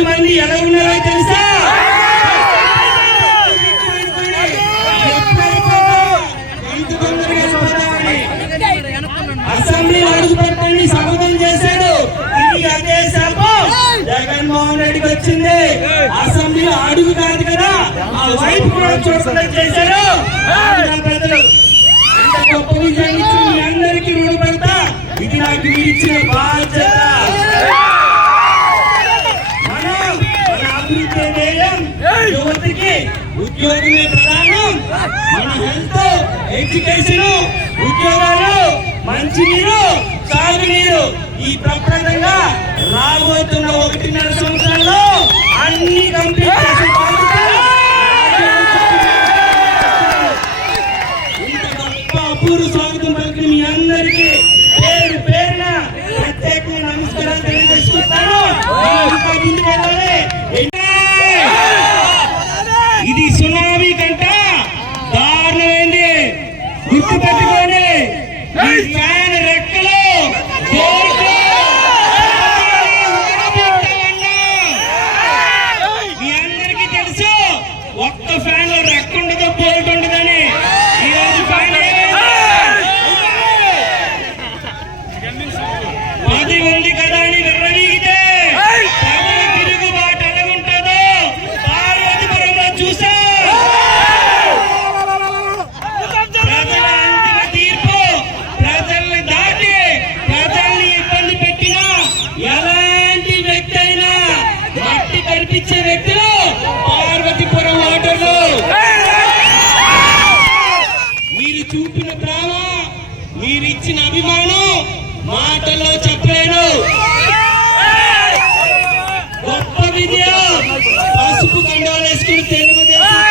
కోట్లాది మంది ఎలా ఉన్నారో తెలుసా? అసెంబ్లీ అడుగు పెట్టండి శపథం చేశాడు. ఇది అదే శాపం జగన్మోహన్ రెడ్డికి వచ్చింది. అసెంబ్లీలో అడుగు కాదు కదా, ఆ వైపు కూడా చూడకుండా చేశారు. ప్రజలు ఎంత గొప్ప విజయాన్ని ఇచ్చి మీ అందరికీ రుణపడతా. ఇది నాకు ఇచ్చిన బాధ్యత. మన అభివృద్ధి ధ్యేయం యువతకి ఉద్యోగమే ప్రధానం. మన హెల్త్, ఎడ్యుకేషన్, ఉద్యోగాలు, మంచినీరు, సాగునీరు ఈ ప్రప్రదంగా రాబోతున్న 1.5 సంవత్సరాల్లో అన్ని కంప్లీట్ చేసే ఇంత గొప్ప అపూర్వ స్వాగతం పలికిన మీ అందరికీ పేరు పేరున ప్రత్యేకంగా నమస్కారాలు తెలియజేసుకుంటాను. ముందుకు వెళ్ళాలి. ఇది సునామీ కంట దారుణమైంది. గుర్తు పెట్టుకోండి. ఈ ఫ్యాన్ రెక్కలు మీ అందరికీ తెలుసు. ఒక్క ఫ్యాన్ లో రెక్క ఉండదు, బోల్ట్ ఉండదని. ఈరోజు ఫ్యాన్ 10 ఉంది కదా అని విర్రవీగితే ప్రజల తిరుగుబాటు ఎలా ఉంటుందో పార్వతీపురంలో చూసా. ప్రజల అంతిమ తీర్పు ప్రజల్ని దాటి ప్రజల్ని ఇబ్బంది పెట్టిన ఎలాంటి వ్యక్తి అయినా మట్టి కనిపించే వ్యక్తులు పార్వతీపురం ఓటర్లు. మీరు చూపిన ప్రేమ, మీరిచ్చిన అభిమానం మాటల్లో చెప్పలేను. గొప్ప విజయం. పసుపు కండాలు వేసుకుని తెలుగుదేశం